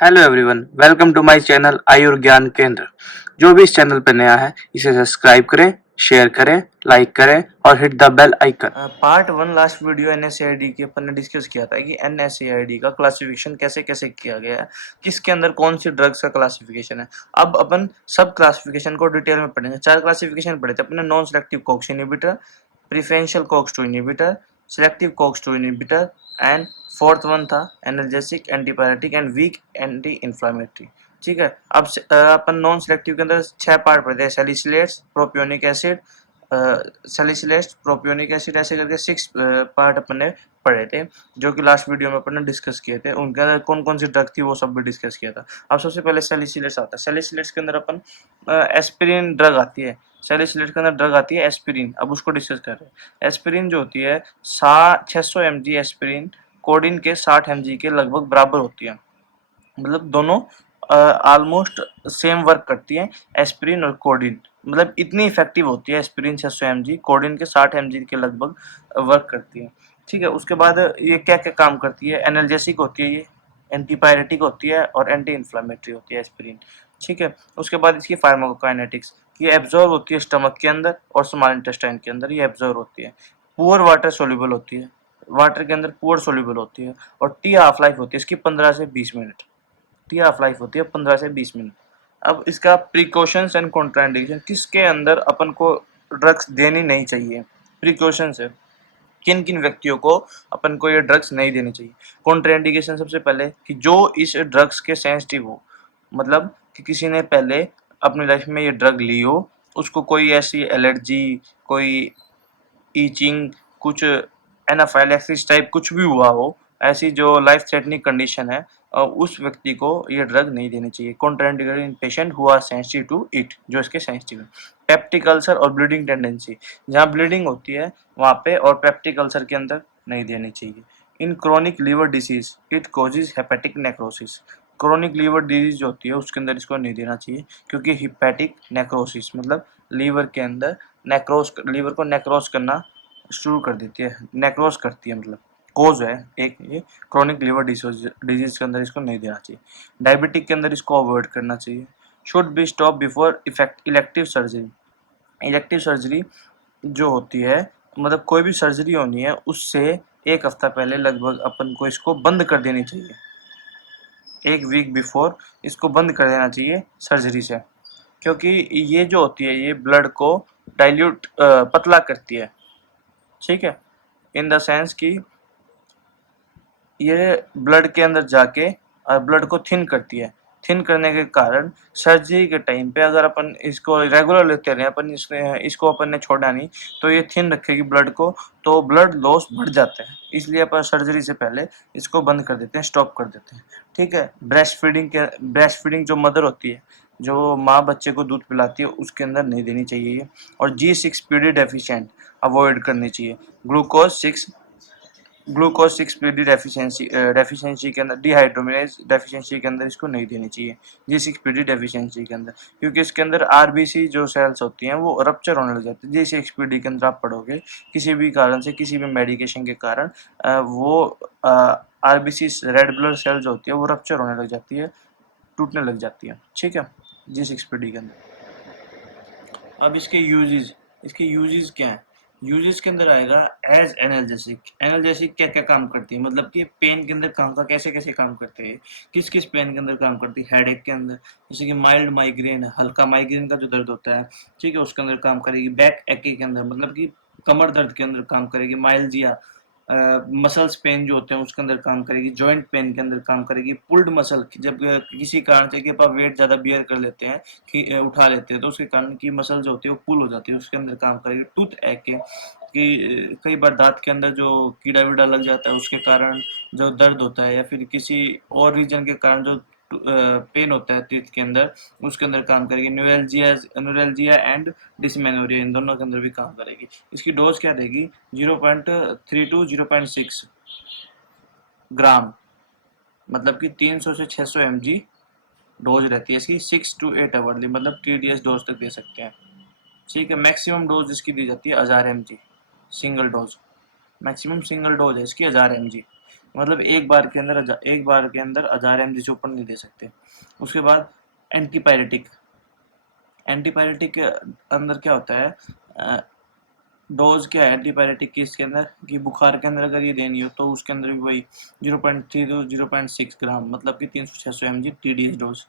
Hello everyone, welcome to my channel Ayur Gyan Kendra. जो भी इस चैनल पर नया है इसे सब्सक्राइब करें, शेयर करें, लाइक करें और hit the bell icon. Part 1 last video NSAID के अपन ने डिस्कस किया था कि एनएसएआईडी का क्लासिफिकेशन कैसे कैसे किया गया है, किसके अंदर कौन सी ड्रग्स का क्लासिफिकेशन है। अब अपन सब क्लासिफिकेशन को डिटेल में पढ़ेंगे। 4 क्लासिफिकेशन पढ़े थे अपने, non selective COX inhibitor, preferential COX 2 inhibitor, selective COX 2 inhibitor and fourth one था analgesic, antipyretic and weak anti inflammatory. ठीक है, अब अपन नॉन सेलेक्टिव के अंदर 6 पार्ट पढ़े थे, salicylates, propionic acid, salicylates, propionic acid, ऐसे करके 6 पार्ट अपन ने पढ़े थे, जो कि लास्ट वीडियो में अपन ने डिस्कस किए थे। उनके अंदर कौन कौन सी ड्रग थी वो सब भी डिस्कस किया था। अब सबसे पहले सैलिसिलेट्स आता है। सैलिसिलेट्स के अंदर अपन एस्पिरिन ड्रग आती है। सैलिसिलेट्स के अंदर ड्रग आती है एस्पिरिन, अब उसको डिस्कस कर रहे हैं। एस्पिरिन जो होती है 600 mg एस्पिरिन कोडिन के 60 mg के लगभग बराबर होती है, मतलब दोनों ऑलमोस्ट सेम वर्क करती है, एस्पिरिन और कोडिन। मतलब इतनी इफेक्टिव होती है एस्पिरिन 600 mg, कोडिन के 60 mg के लगभग वर्क करती है। ठीक है, उसके बाद ये क्या क्या काम करती है, एनाल्जेसिक होती है, ये एंटीपायरेटिक होती है और एंटी इन्फ्लामेटरी होती है एस्पिरिन। ठीक है, उसके बाद इसकी फार्माकोकाइनेटिक्स, ये एब्जॉर्ब होती है स्टमक के अंदर और स्मॉल इंटेस्टाइन के अंदर, ये एब्जॉर्ब होती है। पुअर वाटर सोल्यूबल होती है, वाटर के अंदर पुअर सोल्यूबल होती है। और टी हाफ लाइफ होती है इसकी 15 से 20 मिनट, टी हाफ लाइफ होती है 15 से 20 मिनट। अब इसका प्रिकॉशंस एंड कॉन्ट्राइंडिकेशन, किसके अंदर अपन को ड्रग्स देनी नहीं चाहिए, प्रिकॉशंस है किन किन व्यक्तियों को अपन को ये ड्रग्स नहीं देनी चाहिए। कॉन्ट्राइंडिकेशन सबसे पहले कि जो इस ड्रग्स के सेंसिटिव हो, मतलब कि किसी ने पहले अपनी लाइफ में ये ड्रग ली हो, उसको कोई ऐसी एलर्जी, कोई ईचिंग, कुछ एनाफाइलैक्सिस टाइप कुछ भी हुआ हो, ऐसी जो लाइफ थ्रेटनिंग कंडीशन है, उस व्यक्ति को ये ड्रग नहीं देनी चाहिए। Contraindicated in patient who are sensitive to it, जो इसके सेंसिटिव है। पेप्टिक अल्सर और ब्लीडिंग टेंडेंसी, जहाँ ब्लीडिंग होती है वहाँ पे, और पेप्टिक अल्सर के अंदर नहीं देनी चाहिए। In chronic liver disease it causes hepatic necrosis, chronic liver disease जो होती है उसके अंदर इसको नहीं देना चाहिए, क्योंकि हिपैटिक नेक्रोसिस मतलब लीवर के अंदर नेक्रोस, लीवर को नेक्रोस करना शुरू कर देती है, नेक्रोस करती है, मतलब कोज है एक ये। क्रोनिक लीवर डिजीज के अंदर इसको नहीं देना चाहिए। डायबिटिक के अंदर इसको अवॉइड करना चाहिए। Should be stop before effect elective surgery, elective surgery जो होती है, मतलब कोई भी सर्जरी होनी है उससे एक हफ्ता पहले लगभग अपन को इसको बंद कर देनी चाहिए, एक वीक बिफोर इसको बंद कर देना चाहिए सर्जरी से, क्योंकि ये जो होती है ये ब्लड को डाइल्यूट, पतला करती है। ठीक है, इन द सेंस कि ये ब्लड के अंदर जाके ब्लड को थिन करती है। थिन करने के कारण सर्जरी के टाइम पे अगर अपन इसको रेगुलर लेते रहे, अपन इसको अपन ने छोड़ा नहीं, तो ये थिन रखेगी ब्लड को, तो ब्लड लॉस बढ़ जाता है। इसलिए अपन सर्जरी से पहले इसको बंद कर देते हैं, स्टॉप कर देते हैं। ठीक है, ब्रेस्ट फीडिंग जो मदर होती है, जो माँ बच्चे को दूध पिलाती है, उसके अंदर नहीं देनी चाहिए ये। और G6PD डेफिशिएंट अवॉइड करनी चाहिए। ग्लूकोज 6 PD डेफिशिएंसी के अंदर, डिहाइड्रोमिनेज डेफिशिएंसी के अंदर इसको नहीं देनी चाहिए, G6PD डेफिशिएंसी के अंदर, क्योंकि इसके अंदर आरबीसी जो सेल्स होती हैं वो रप्चर होने लग जाती है। G6PD के अंदर आप पढ़ोगे किसी भी कारण से, किसी भी मेडिकेशन के कारण वो आरबीसी रेड ब्लड सेल्स होती है वो रप्चर होने लग जाती है, टूटने लग जाती है। ठीक है, G6PD के अंदर। अब इसके यूजेस क्या है। यूजेस के अंदर आएगा एज एनाल्जेसिक। एनाल्जेसिक क्या क्या काम करती है, मतलब कि पेन के अंदर काम का कैसे कैसे काम करते हैं, किस किस पेन के अंदर काम करती है। हेडेक के अंदर, जैसे कि माइल्ड माइग्रेन है, हल्का माइग्रेन का जो दर्द होता है, ठीक है, उसके अंदर काम करेगी। बैक एकी के अंदर, मतलब कि कमर दर्द के अंदर काम करेगी। माइल्जिया, मसल्स पेन जो होते हैं उसके अंदर काम करेगी। जॉइंट पेन के अंदर काम करेगी। पुल्ड मसल, जब किसी कारण से कि आप वेट ज़्यादा बियर कर लेते हैं, कि उठा लेते हैं, तो उसके कारण की मसल जो होती है वो पुल हो जाती है, उसके अंदर काम करेगी। टूथ एक है कि कई बार दांत के अंदर जो कीड़ा वीड़ा लग जाता है उसके कारण जो दर्द होता है, या फिर किसी और रीजन के कारण जो पेन होता है टीथ के अंदर, उसके अंदर काम करेगी। न्यूरल्जिया एंड डिसमेनोरिया, इन दोनों के अंदर भी काम करेगी। इसकी डोज क्या देगी, 0.3 to 0.6 ग्राम, मतलब कि 300 से 600 mg डोज रहती है इसकी। 6 to 8 आवर्ली, मतलब TDS डोज तक दे सकते हैं। ठीक है, मैक्सिमम डोज इसकी दी जाती है 1000 mg single dose, maximum single dose है इसकी 1000 mg। मतलब एक बार के अंदर 1000 mg से ऊपर नहीं दे सकते। उसके बाद एंटीपायरेटिक, एंटीपायरेटिक के अंदर क्या होता है, डोज क्या है एंटीपायरेटिक की इसके अंदर कि बुखार के अंदर अगर ये देनी हो तो उसके अंदर भी वही 0.3 to 0.6 ग्राम, मतलब कि 300-600 mg TDS डोज,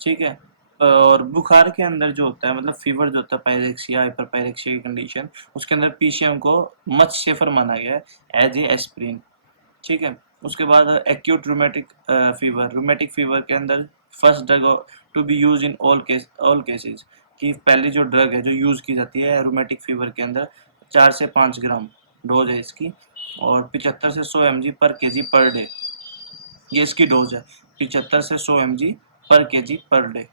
ठीक है। और बुखार के अंदर जो होता है, मतलब फीवर जो होता है, पायरेक्सिया, हाइपर पायरेक्सिया की कंडीशन, उसके अंदर पीसीएम को मच सेफर माना गया है एज ए एस्प्रिन, ठीक है। उसके बाद acute rheumatic fever, rheumatic fever के अंदर first drug to be use in all cases, कि पहली जो ड्रग है जो यूज़ की जाती है रूमेटिक फीवर के अंदर 4 से 5 ग्राम डोज है इसकी, और 75 से 100 mg पर केजी पर डे, ये इसकी डोज है, 75 से 100 mg पर केजी पर डे,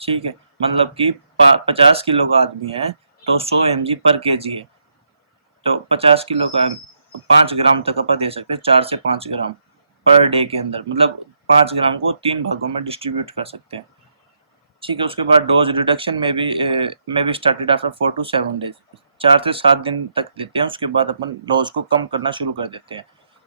ठीक है। मतलब कि 50 किलो का आदमी है तो 100 mg पर केजी है, तो 50 किलो का 5 ग्राम तक अपन दे सकते हैं, 4 से 5 ग्राम पर डे के अंदर, मतलब 5 ग्राम को 3 भागों में डिस्ट्रीब्यूट कर सकते हैं, ठीक है। उसके बाद डोज रिडक्शन में भी स्टार्टेड आफ्टर 4 to 7 डेज, 4 से 7 दिन तक देते हैं, उसके बाद अपन डोज को कम करना शुरू कर देते हैं,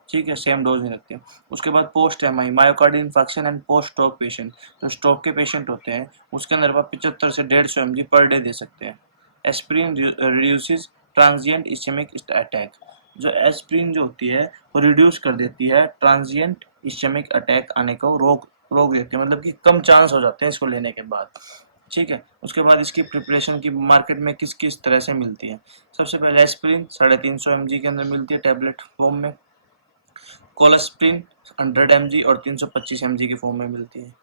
ठीक है, सेम डोज नहीं रखते हैं। उसके बाद post MI, myocardial infection and post stroke patient, जो स्ट्रोक के पेशेंट होते हैं उसके अंदर आप 75 से 150 mg पर डे दे सकते हैं। Aspirin reduces transient ischaemic attack, जो एस्प्रिन जो होती है वो रिड्यूस कर देती है ट्रांजिएंट इस्चेमिक अटैक आने को, रोक देती है, मतलब कि कम चांस हो जाते हैं इसको लेने के बाद, ठीक है। उसके बाद इसकी प्रिपरेशन की मार्केट में किस किस तरह से मिलती है। सबसे पहले एस्प्रिन 350 mg के अंदर मिलती है टैबलेट फॉर्म में, कोलेस्प्रिन 100 mg और 325 mg के फॉर्म में मिलती है,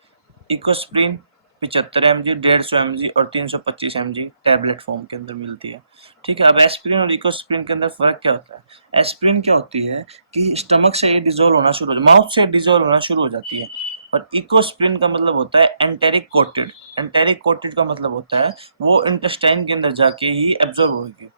इकोस्प्रिन 75 mg, 150 mg और 325 mg टैबलेट फॉर्म के अंदर मिलती है, ठीक है। अब एस्प्रिन और इकोस्प्रिन के अंदर फर्क क्या होता है। एस्प्रिन क्या होती है कि स्टमक से ये डिजोल्व होना शुरू हो, माउथ से डिजोल्व होना शुरू हो जाती है, और इकोस्प्रिन का मतलब होता है एंटेरिक कोटेड, एंटेरिक कोटेड का मतलब होता है वो इंटेस्टाइन के अंदर जाके ही एब्जॉर्ब होगी,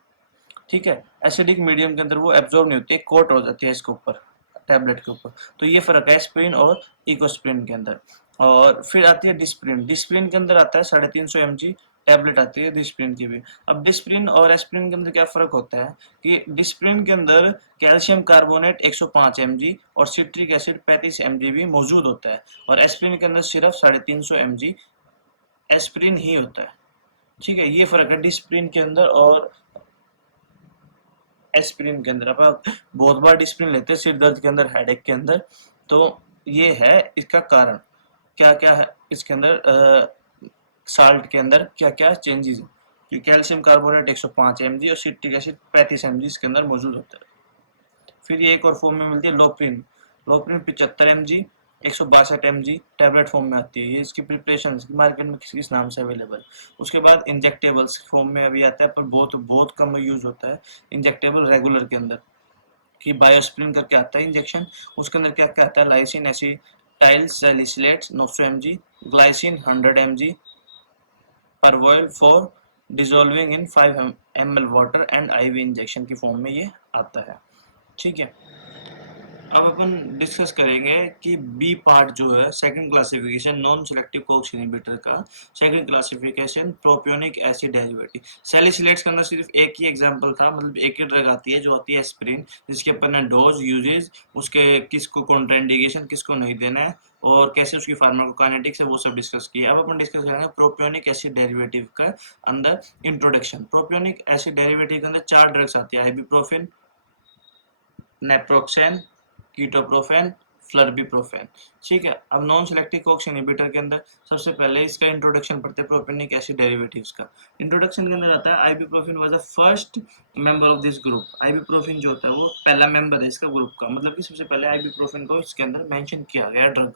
ठीक है। एसिडिक मीडियम के अंदर वो एब्जॉर्ब नहीं होती है, कोट हो जाती है इसके ऊपर, टैबलेट के ऊपर, तो ये फर्क है एस्प्रिन और इकोस्प्रिन के अंदर। और फिर आती है डिस्प्रिन, डिस्प्रिन के अंदर आता है 350 mg टैबलेट आती है डिस्प्रिन की भी। अब डिस्प्रिन और एस्प्रिन के अंदर क्या फर्क होता है कि डिस्प्रिन के अंदर कैल्शियम कार्बोनेट 105 mg और सिट्रिक एसिड 35 mg भी मौजूद होता है, और एस्प्रिन के अंदर सिर्फ 350 mg एस्प्रिन ही होता है, ठीक है। ये फर्क है डिस्प्रिन के अंदर और एस्प्रिन के अंदर। आप बहुत बार डिस्प्रिन लेते हैं सिर दर्द के अंदर, हेडेक के अंदर, तो ये है इसका कारण, क्या क्या है इसके अंदर साल्ट के अंदर क्या क्या चेंजेस है, कि कैल्शियम कार्बोनेट 105 mg और सिट्रिक एसिड 35 mg इसके अंदर मौजूद होता है। फिर ये एक और फॉर्म में मिलती है लोप्रिन, लोप्रिन 75 mg 162 mg टैबलेट फॉर्म में आती है, ये इसकी प्रिपरेशन मार्केट में किस किस नाम से अवेलेबल। उसके बाद इंजेक्टेबल्स फॉर्म में अभी आता है, पर बहुत बहुत कम यूज होता है इंजेक्टेबल रेगुलर के अंदर, कि बायोस्प्रिन करके आता है इंजेक्शन, उसके अंदर क्या क्या आता है, lysine acetyl salicylate 900 mg, glycine 100 mg पर vial for dissolving in 5 ml water and IV injection की फॉर्म में ये आता है, ठीक है। अब अपन डिस्कस करेंगे कि बी पार्ट जो है second classification non selective COX inhibitor का, second classification propionic acid derivative. Salicylates के अंदर सिर्फ एक ही एग्जांपल था, मतलब एक ही ड्रग आती है जो आती है एस्प्रिन, जिसके अपन ने डोज, यूजेज, उसके किसको कॉन्ट्राइंडिकेशन किसको नहीं देना है और कैसे उसकी फार्माकोकाइनेटिक्स है वो सब डिस्कस किया। अब अपन डिस्कस करेंगे प्रोपियोनिक एसिड डेरिवेटिव का अंदर इंट्रोडक्शन। प्रोपियोनिक एसिड डेरिवेटिव के अंदर 4 ड्रग्स आती है, आइबुप्रोफेन, नेप्रोक्सेन, कीटोप्रोफेन, फ्लर्बिप्रोफेन, ठीक है। अब नॉन सेलेक्टिव कोक्स इनहिबिटर के अंदर सबसे पहले इसका इंट्रोडक्शन पढ़ते हैं प्रोपियोनिक एसिड डेरिवेटिव्स का। इंट्रोडक्शन के अंदर आता है ibuprofen was the first member of this group. Ibuprofen जो होता है वो पहला मेंबर है इसका ग्रुप का, मतलब कि सबसे पहले आइबुप्रोफेन को इसके अंदर मेंशन किया गया drug,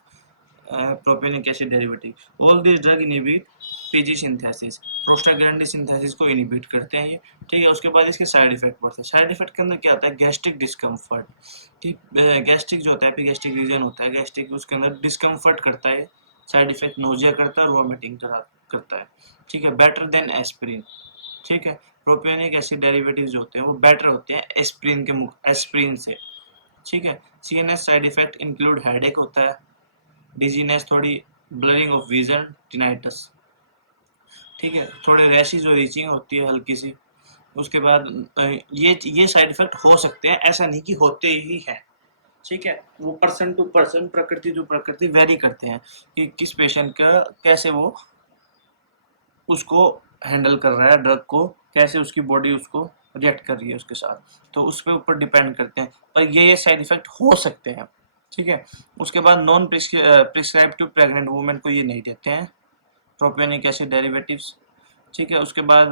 propionic acid derivative. All this drug inhibit PG synthesis, prostaglandin synthesis को इनहिबिट करते हैं ये, ठीक है। उसके बाद इसके साइड इफेक्ट पड़ते हैं। साइड इफेक्ट के अंदर क्या होता है, गैस्ट्रिक डिस्कम्फर्ट, ठीक, गैस्ट्रिक जो होता है एपिगैस्ट्रिक रीजन होता है गैस्ट्रिक, उसके अंदर डिस्कम्फर्ट करता है, साइड इफेक्ट नोजिया करता है और वॉमिटिंग करता है, ठीक है। बेटर देन एस्प्रिन, ठीक है। प्रोपियोनिक एसिड डेरिवेटिव जो होते हैं वो बेटर होते हैं एस्प्रिन से, ठीक है। CNS side effect include headache होता है, डिजीनेस, थोड़ी ब्लरिंग ऑफ विजन, टिनाइटस, ठीक है, थोड़े रैशेज और रीचिंग होती है हल्की सी। उसके बाद ये साइड इफेक्ट हो सकते हैं, ऐसा नहीं कि होते ही हैं, ठीक है, वो पर्सन टू पर्सन, प्रकृति टू प्रकृति वेरी करते हैं कि किस पेशेंट का कैसे वो उसको हैंडल कर रहा है, ड्रग को कैसे उसकी बॉडी उसको रिएक्ट कर रही है उसके साथ, तो उस पे ऊपर डिपेंड करते हैं, पर ये साइड इफेक्ट हो सकते हैं। ठीक है, उसके बाद non prescribe to pregnant women को ये नहीं देते हैं प्रोपियोनिक एसिड डेरिवेटिव्स। ठीक है, उसके बाद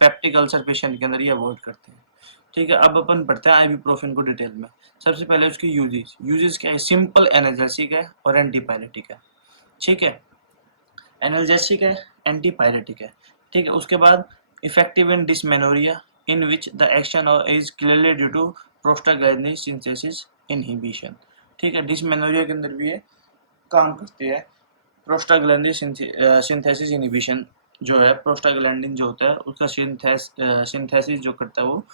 पेप्टिक अल्सर पेशेंट के अंदर ये अवॉइड करते हैं। ठीक है, अब अपन पढ़ते हैं आइबुप्रोफेन को डिटेल में। सबसे पहले उसकी यूजेस क्या है, सिंपल एनाल्जेसिक है और एंटीपायरेटिक है। ठीक है, एनाल्जेसिक है, एंटीपायरेटिक है। ठीक है, उसके बाद effective in dysmenorrhoea in which the action is clearly due to prostaglandin synthesis inhibition. ठीक है, डिसमेनोरिया के अंदर भी ये काम करती है। प्रोस्टाग्लैंडिन सिंथेसिस इनहिबिशन जो है, प्रोस्टाग्लैंडिन जो होता है उसका सिंथेसिस जो करता है वो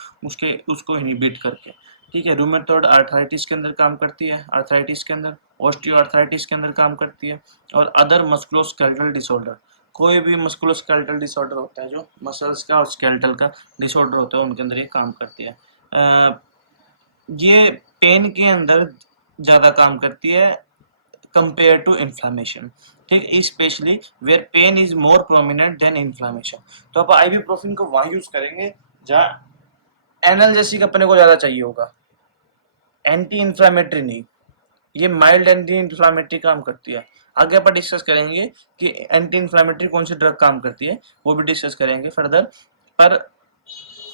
उसको इनहिबिट करके। ठीक है, रूमेटॉइड आर्थराइटिस के अंदर काम करती है, आर्थराइटिस के अंदर, ऑस्टियो आर्थराइटिस के अंदर काम करती है, और अदर मस्कुलोस्केलेटल डिसऑर्डर, कोई भी मस्कुलोस्केलेटल डिसऑर्डर होता है जो मसल्स का और स्केलेटल का डिसऑर्डर होता है उनके अंदर ये काम करती है। ये पेन के अंदर ज़्यादा काम करती है कंपेयर टू इन्फ्लामेशन। ठीक, specially where pain is more prominent than inflammation. तो आप आइबुप्रोफेन को वहाँ यूज करेंगे जहाँ एनाल्जेसिक अपने को ज़्यादा चाहिए होगा, एंटी इन्फ्लामेटरी नहीं। ये माइल्ड एंटी इन्फ्लामेटरी काम करती है। आगे अपन डिस्कस करेंगे कि एंटी इन्फ्लामेटरी कौन सी ड्रग काम करती है, वो भी डिस्कस करेंगे फर्दर। पर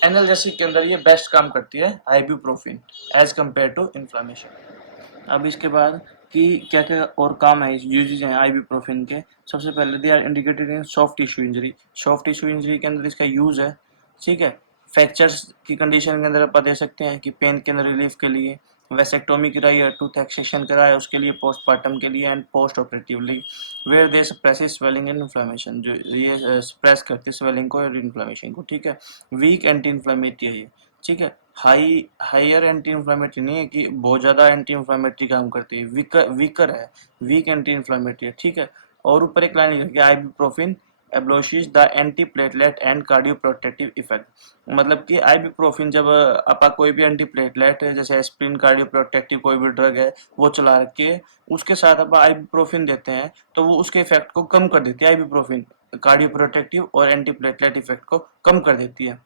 एनाल्जेसिक के अंदर ये बेस्ट काम करती है ibuprofen as compare to inflammation. अब इसके बाद कि क्या क्या और काम है, यूजेज हैं आइबुप्रोफेन के। सबसे पहले they are indicated in soft tissue injury. Soft tissue injury के अंदर इसका यूज है। ठीक है, फ्रैक्चर्स की कंडीशन के अंदर आप दे सकते हैं कि पेन के अंदर रिलीफ के लिए, वेसेक्टोमी कराई है, टूथ एक्सट्रैक्शन कराया उसके लिए, पोस्टमार्टम के लिए, and post operatively where they suppress swelling and inflammation, जो ये सप्रेस करते हैं स्वेलिंग को और इन्फ्लेमेशन को। ठीक है, वीक एंटी इन्फ्लेमेटरी है ये। ठीक है, हायर एंटी इन्फ्लेमेटरी नहीं है कि बहुत ज़्यादा एंटी इन्फ्लेमेटरी काम करती है, वीकर है, वीक एंटी इन्फ्लेमेटरी है। ठीक है, और ऊपर एक लाइन लिखी है ibuprofen abolishes the antiplatelet and cardioprotective effect. मतलब कि आइबुप्रोफेन जब आपा कोई भी एंटी प्लेटलेट जैसे एस्प्रिन, कार्डियो प्रोटेक्टिव कोई भी ड्रग है वो चला के उसके साथ आप आइबुप्रोफेन देते हैं तो वो उसके इफेक्ट को कम कर देती है। आइबुप्रोफेन कार्डियो प्रोटेक्टिव और एंटी प्लेटलेट इफेक्ट को कम कर देती है।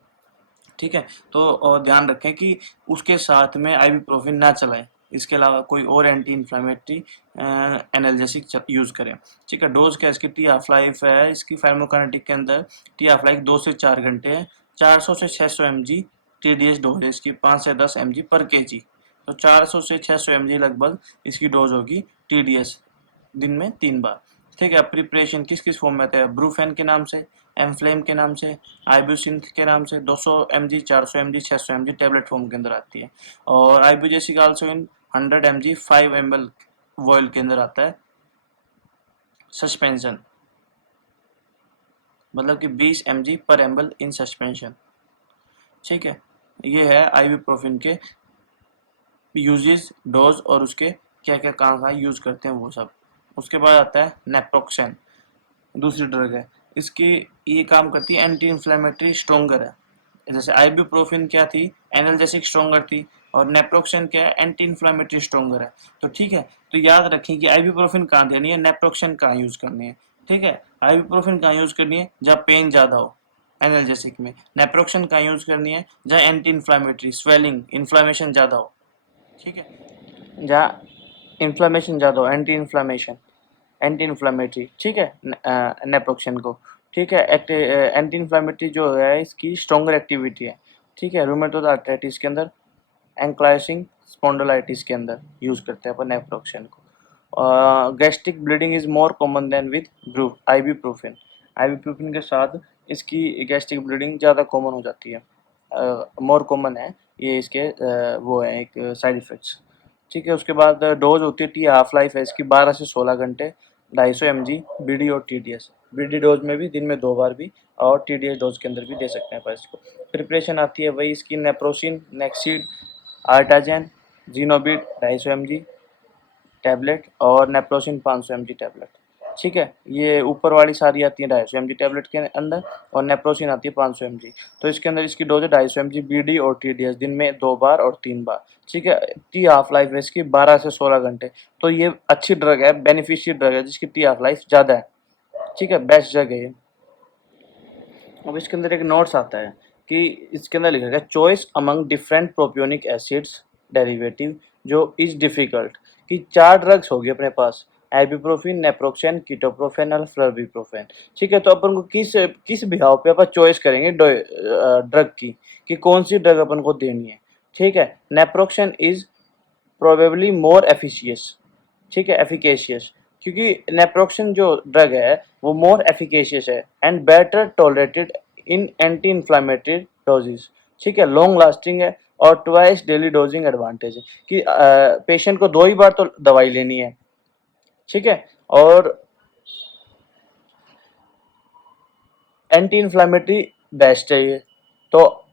ठीक है, तो ध्यान रखें कि उसके साथ में आइबुप्रोफेन ना चलाएं, इसके अलावा कोई और एंटी इन्फ्लेमेटरी एनाल्जेसिक यूज करें। ठीक है, डोज क्या इसकी टी हाफ लाइफ है इसकी फार्माकोकाइनेटिक के अंदर, टी हाफ लाइफ 2 से 4 घंटे है। 400 से 600 mg TDS डोज है इसकी, 5 से 10 mg पर kg। तो 400 से 600 mg लगभग इसकी डोज होगी TDS, दिन में 3 बार। ठीक है, प्रिपरेशन किस किस फॉर्म में आता है, ब्रूफेन के नाम से, एम्फ्लेम के नाम से, आइब्यूसिन के नाम से, 200 mg, 400 mg, 600 mg tablet form के अंदर आती है। और Ibugesic also in 100 mg 5 ml vial के अंदर आता है। सस्पेंशन मतलब कि 20 mg पर ml इन सस्पेंशन। ठीक है, ये है आइबुप्रोफेन के यूजेस, डोज और उसके क्या क्या काम का यूज करते हैं वो सब। उसके बाद आता है नेप्रोक्सेन, दूसरी ड्रग है इसकी, ये काम करती है एंटी इन्फ्लेमेटरी, स्ट्रोंगर है। जैसे आइबुप्रोफेन क्या थी, एनाल्जेसिक स्ट्रोंगर थी, और नेप्रोक्सेन क्या है, एंटी इन्फ्लेमेटरी स्ट्रोंगर है। तो ठीक है, तो याद रखें कि आइबुप्रोफेन कहाँ देनी है, नेप्रोक्सेन कहाँ यूज करनी है। ठीक है, आइबुप्रोफेन कहाँ यूज करनी है, जहाँ पेन ज़्यादा हो एनाल्जेसिक में। नेप्रोक्सेन कहाँ यूज करनी है, जहाँ एंटी इन्फ्लेमेटरी, स्वेलिंग, इन्फ्लेमेशन ज़्यादा हो। ठीक है, जहाँ इन्फ्लेमेशन ज़्यादा हो, एंटी इन्फ्लामेटरी। ठीक है, नेप्रोक्सेन को। ठीक है, एंटी इन्फ्लामेटरी जो है इसकी स्ट्रॉन्गर एक्टिविटी है। ठीक है, रूमेटोइड आर्थराइटिस के अंदर, एंक्लाइसिंग स्पॉन्डिलाइटिस के अंदर यूज करते हैं अपन नेप्रोक्सेन को। Gastric bleeding is more common than with ibuprofen. Ibuprofen के साथ इसकी गैस्ट्रिक ब्लीडिंग ज़्यादा कॉमन हो जाती है, मोर कॉमन है ये इसके वो है एक साइड इफ़ेक्ट्स। ठीक है, उसके बाद डोज होती है, टी हाफ लाइफ है इसकी 12 से 16 घंटे, 250 mg BD और TDS। BD डोज में भी दिन में 2 बार भी, और TDS डोज के अंदर भी दे सकते हैं अपन इसको। प्रिपरेशन आती है वही इसकी, नेप्रोसिन, नेक्सिड, आर्टाजेन, जीनोबिट 250 mg टैबलेट, और नेप्रोसिन 500 mg टैबलेट। ठीक है, ये ऊपर वाली सारी आती है 250 mg टैबलेट के अंदर, और नेप्रोसिन आती है 500 mg। तो इसके अंदर इसकी डोज है 250 mg BD और TDS, दिन में 2 बार और 3 बार। ठीक है, टी हाफ लाइफ है इसकी 12 से 16 घंटे। तो ये अच्छी ड्रग है, बेनिफिशियल ड्रग है, जिसकी टी हाफ लाइफ ज़्यादा है। ठीक है, बेस्ट ड्रग है ये। अब इसके अंदर एक नोट्स आता है कि इसके अंदर लिखा है choice among different propionic acids derivative जो इज डिफिकल्ट, कि 4 ड्रग्स हो गए अपने पास, आइबुप्रोफेन, नेप्रोक्सेन, कीटोप्रोफेन और फ्लर्बिप्रोफेन। ठीक है, तो अपन को किस किस बिहाव पे अपन चॉइस करेंगे ड्रग की, कि कौन सी ड्रग अपन को देनी है। ठीक है, नेप्रोक्सेन इज प्रोबेबली मोर एफिशियस। ठीक है, एफिकेशियस, क्योंकि नेप्रोक्सेन जो ड्रग है वो मोर एफिकेशियस है and better tolerated in anti inflammatory doses. ठीक है, लॉन्ग लास्टिंग है और ट्वाइस डेली डोजिंग एडवांटेज है, कि पेशेंट को 2 ही बार तो दवाई लेनी है। ठीक है, और एंटी इन्फ्लामेटरी बेस्ट है ये। तो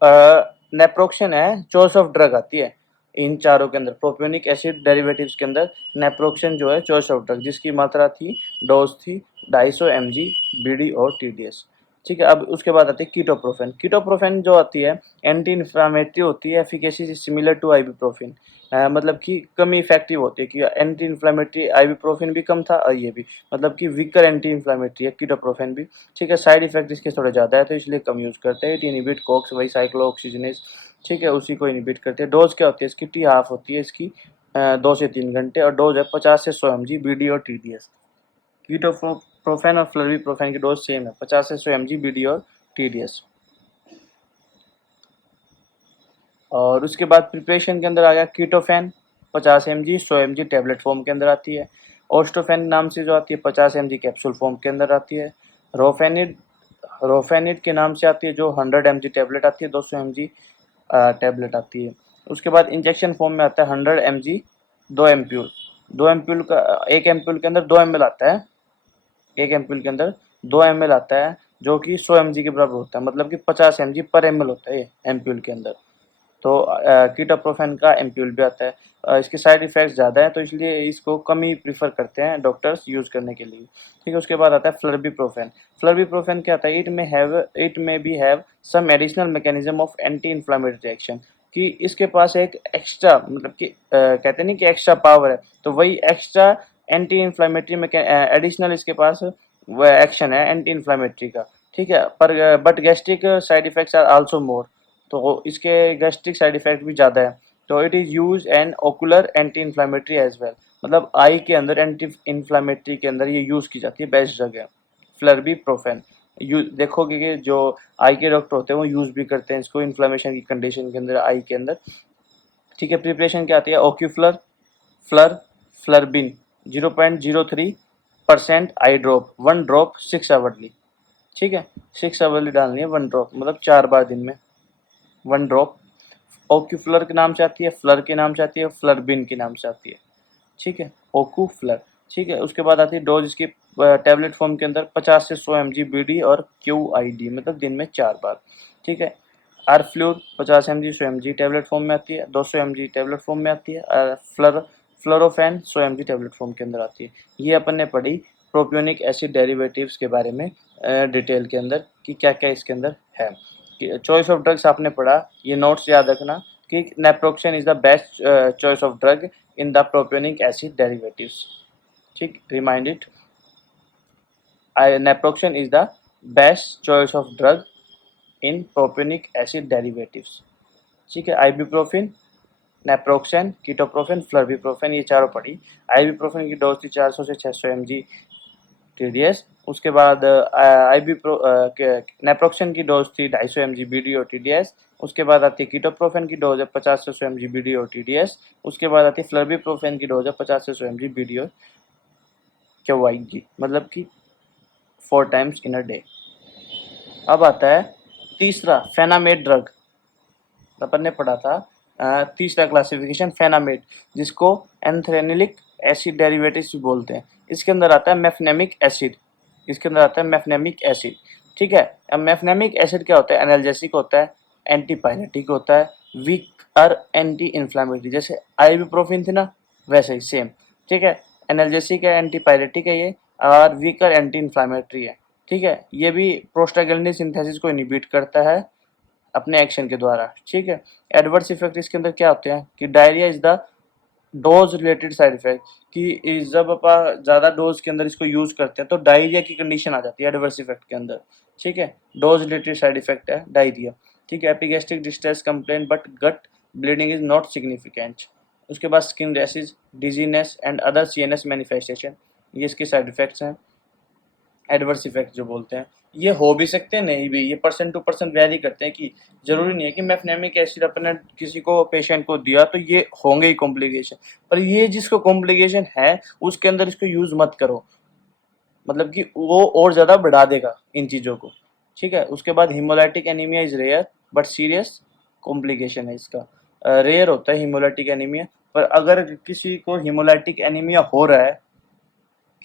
नेप्रोक्सेन है चॉइस ऑफ ड्रग आती है इन चारों के अंदर, प्रोपियोनिक एसिड डेरिवेटिव्स के अंदर नेप्रोक्सेन जो है चॉइस ऑफ ड्रग, जिसकी मात्रा थी, डोज थी 250 mg BD और TDS। ठीक है, अब उसके बाद आती है कीटोप्रोफेन। कीटोप्रोफेन जो आती है एंटी इन्फ्लामेटरी होती है, एफिकेसी सिमिलर टू आइबुप्रोफेन, मतलब कि कम इफेक्टिव होती है, कि एंटी इन्फ्लामेटरी आइबुप्रोफेन भी कम था और ये भी, मतलब कि वीकर एंटी इन्फ्लामेटरी है कीटोप्रोफेन भी। ठीक है, साइड इफेक्ट इसके थोड़े ज़्यादा है तो इसलिए कम यूज़ करते हैं। इट इनिबिट कॉक्स वही साइक्लोऑक्सीजनेस। ठीक है, उसी को इनिबिट करते हैं। डोज क्या होती है इसकी, टी हाफ होती है इसकी 2 से 3 घंटे, और डोज है 50 से 100 mg BD और TDS। कीटोप्रोफेन और फ्लविप्रोफेन की डोज सेम है, 50 से 100 mg BD और TDS। और उसके बाद प्रिपरेशन के अंदर आ गया कीटोफेन 50 mg 100 mg टैबलेट फॉर्म के अंदर आती है। ओस्टोफेन नाम से जो आती है 50 mg कैप्सूल फॉर्म के अंदर आती है। रोफेनिड रोफेनिड के नाम से आती है जो 100 mg टैबलेट आती है, 200 mg टैबलेट आती है। उसके बाद इंजेक्शन फॉर्म में आता है 100 mg 2 एम्प्यूल। 2 एम्प्यूल का 1 एम्प्यूल के अंदर 2 ml आता है, 1 एम्प्यूल के अंदर 2 ml आता है, जो कि 100 mg के बराबर होता है, मतलब कि 50 mg पर ml होता है एम्प्यूल के अंदर। तो कीटोप्रोफेन का एम्प्यूल भी आता है। इसके साइड इफ़ेक्ट्स ज़्यादा है तो इसलिए इसको कम ही प्रीफर करते हैं डॉक्टर्स यूज़ करने के लिए। ठीक है, उसके बाद आता है फ्लर्बिप्रोफेन। फ्लर्बिप्रोफेन क्या आता है, it may be have some additional mechanism of anti inflammatory action, कि इसके पास एक एक्स्ट्रा, मतलब कि कहते नहीं कि एक्स्ट्रा पावर है, तो वही एक्स्ट्रा एंटी इन्फ्लामेटरी में एडिशनल इसके पास वह एक्शन है एंटी इन्फ्लामेटरी का। ठीक है, पर but gastric side effects are also more, तो इसके गैस्ट्रिक साइड इफेक्ट भी ज़्यादा है। तो it is use an ocular anti inflammatory as well, मतलब आई के अंदर एंटी इन्फ्लामेटरी के अंदर ये यूज़ की जाती है, बेस्ट जगह फ्लर्बिप्रोफेन। देखोगे कि जो आई के डॉक्टर होते हैं वो यूज़ भी करते हैं इसको इन्फ्लामेशन की कंडीशन के अंदर, आई के अंदर। ठीक है, प्रिपरेशन क्या आती है, ओक्यूफ्लर फ्लर फ्लरबिन 0.03% आई ड्रॉप, 1 ड्रॉप 6 आवरली। ठीक है, 6 आवरली डालनी है, 1 ड्रॉप, मतलब 4 बार दिन में 1 ड्रॉप। ओक्यूफ्लर के नाम से आती है, फ्लर के नाम से आती है, फ्लरबिन के नाम से आती है। ठीक है, ओकू फ्लर। ठीक है, उसके बाद आती है डोज इसकी टैबलेट फॉर्म के अंदर 50 से 100 mg BD और QID, मतलब दिन में 4 बार। ठीक है, आरफ्लूर 50 mg 100 mg टैबलेट फॉर्म में आती है, 200 mg टैबलेट फॉर्म में आती है। फ्लोरोफेन 100 mg टैबलेट फॉर्म के अंदर आती है। ये अपन ने पढ़ी प्रोपियोनिक एसिड डेरिवेटिव्स के बारे में डिटेल के अंदर, कि क्या क्या इसके अंदर है। चॉइस ऑफ ड्रग्स आपने पढ़ा, ये नोट्स याद रखना कि naproxen is the best choice of drug in the propionic acid derivatives. ठीक, remind it, naproxen is the best choice of drug in propionic acid derivatives. ठीक है, आइबुप्रोफेन, नेप्रोक्सेन, कीटोप्रोफेन, फ्लर्बिप्रोफेन, ये चारों पढ़ी। आइबुप्रोफेन की डोज थी 400 से 600 mg TDS। उसके बाद नेप्रोक्सेन की डोज थी 250 mg BD और TDS। उसके बाद आती है कीटोप्रोफेन की डोज है 50 से 100 mg BD और TDS। उसके बाद आती है फ्लर्बिप्रोफेन की डोज है 50 से 100 mg BD और QID, मतलब कि 4 टाइम्स इन अ डे। अब आता है तीसरा फेनामेड ड्रग, अपन ने पढ़ा था तीसरा क्लासिफिकेशन फेनामेड, जिसको एंथ्रेनिलिक एसिड डेरिवेटिव्स भी बोलते हैं। इसके अंदर आता है मेफनेमिक एसिड, इसके अंदर आता है मेफनेमिक एसिड। ठीक है, अब मेफनेमिक एसिड क्या होता है, एनाल्जेसिक होता है, एंटीपायरेटिक होता है, वीक और एंटी इन्फ्लामेटरी, जैसे आइबुप्रोफेन थी ना वैसे ही सेम। ठीक है, एनाल्जेसिक है, एंटीपायरेटिक है ये, और वीकर एंटी इन्फ्लामेटरी है, ठीक है। ये भी प्रोस्टाग्लैंडिन सिंथेसिस को इनहिबिट करता है अपने एक्शन के द्वारा, ठीक है। एडवर्स इफेक्ट इसके अंदर क्या होते हैं कि diarrhoea is the dose related side effect, कि जब अपन ज़्यादा डोज के अंदर इसको यूज़ करते हैं तो डायरिया की कंडीशन आ जाती है एडवर्स इफेक्ट के अंदर, ठीक है। डोज रिलेटेड साइड इफेक्ट है डायरिया, ठीक है। Epigastric distress complain but gut bleeding is not significant. उसके बाद skin rashes, dizziness and other CNS manifestation, ये इसके साइड इफेक्ट्स हैं, एडवर्स इफेक्ट जो बोलते हैं। ये हो भी सकते हैं, नहीं भी, ये परसेंट टू परसेंट वेरी करते हैं, कि जरूरी नहीं है कि मेफनेमिक एसिड अपने किसी को पेशेंट को दिया तो ये होंगे ही कॉम्प्लिकेशन, पर ये जिसको कॉम्प्लिकेशन है उसके अंदर इसको यूज मत करो, मतलब कि वो और ज़्यादा बढ़ा देगा इन चीज़ों को, ठीक है। उसके बाद haemolytic anaemia is rare but serious complication है इसका। रेयर होता है हीमोलाइटिक एनीमिया, पर अगर किसी को हीमोलाइटिक एनीमिया हो रहा है,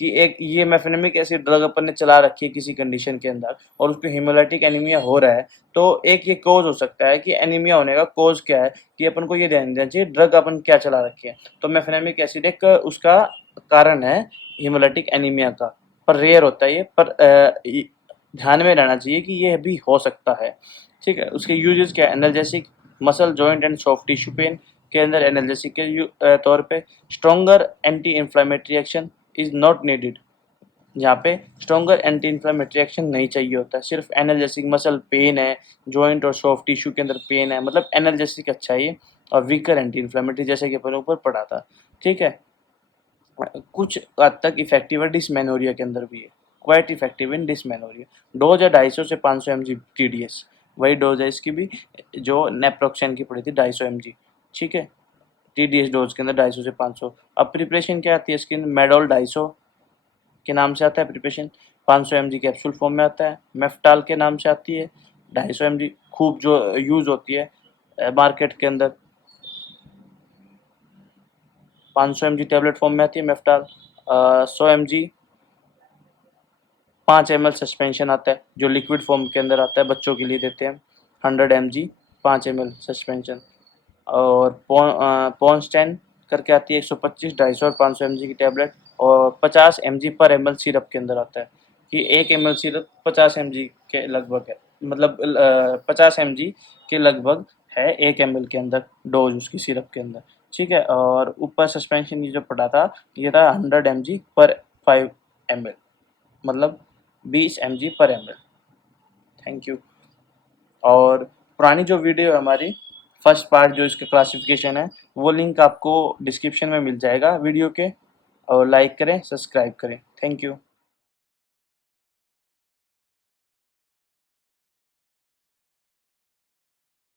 कि एक ये मेफेनेमिक एसिड ड्रग अपन ने चला रखी है किसी कंडीशन के अंदर और उसको हीमोलाइटिक एनीमिया हो रहा है, तो एक ये कॉज हो सकता है कि एनीमिया होने का कॉज क्या है, कि अपन को ये ध्यान देना चाहिए ड्रग अपन क्या चला रखी है। तो मेफेनेमिक एसिड एक उसका कारण है हीमोलाइटिक एनीमिया का, पर रेयर होता है ये, पर ध्यान में रहना चाहिए कि ये भी हो सकता है, ठीक है। उसके यूजेस क्या है, analgesic, muscle joint and soft tissue pain के अंदर एनाल्जेसिक के तौर पे। Stronger anti inflammatory action is not needed, जहाँ पे स्ट्रॉन्गर एंटी इन्फ्लामेटरी एक्शन नहीं चाहिए होता है, सिर्फ एनाल्जेसिक। मसल पेन है, जॉइंट और सॉफ्ट टिश्यू के अंदर पेन है, मतलब एनाल्जेसिक अच्छा है ये, और वीकर एंटी इन्फ्लामेटरी जैसे कि अपन ऊपर पढ़ा था, ठीक है। कुछ हद तक इफेक्टिव है डिसमेनोरिया के अंदर भी है, quite effective in dysmenorrhoea. Dose है 250 से 500 mg TDS, वही डोज है इसकी भी जो नेप्रोक्सेन की पड़ी थी 250 mg, ठीक है। TDS डोज के अंदर 250 से 500। अब प्रिपरेशन क्या आती है इसके अंदर, मेडोल 250 के नाम से आता है प्रिपरेशन, 500 mg कैप्सूल फॉर्म में आता है। मेफ्टाल के नाम से आती है 250 mg, खूब जो यूज़ होती है मार्केट के अंदर। 500 mg टैबलेट फॉर्म में आती है मेफ्टाल। 100 mg 5 ml सस्पेंशन आता है जो लिक्विड फॉर्म के अंदर आता है, बच्चों के लिए देते हैं। 100 mg 5 ml सस्पेंशन। और पॉन्स्टैन करके आती है 125, 250 और 500 mg की टैबलेट, और 50 mg पर ml सिरप के अंदर आता है, कि 1 ml सिरप 50 mg के लगभग है, मतलब 50 mg के लगभग है 1 ml के अंदर डोज उसकी सिरप के अंदर, ठीक है। और ऊपर सस्पेंशन ये जो पड़ा था ये था 100 mg पर 5 ml, मतलब 20 mg पर ml। Thank you. और पुरानी जो वीडियो है हमारी फर्स्ट पार्ट जो इसका क्लासिफिकेशन है, वो लिंक आपको डिस्क्रिप्शन में मिल जाएगा वीडियो के, और लाइक करें, सब्सक्राइब करें। Thank you.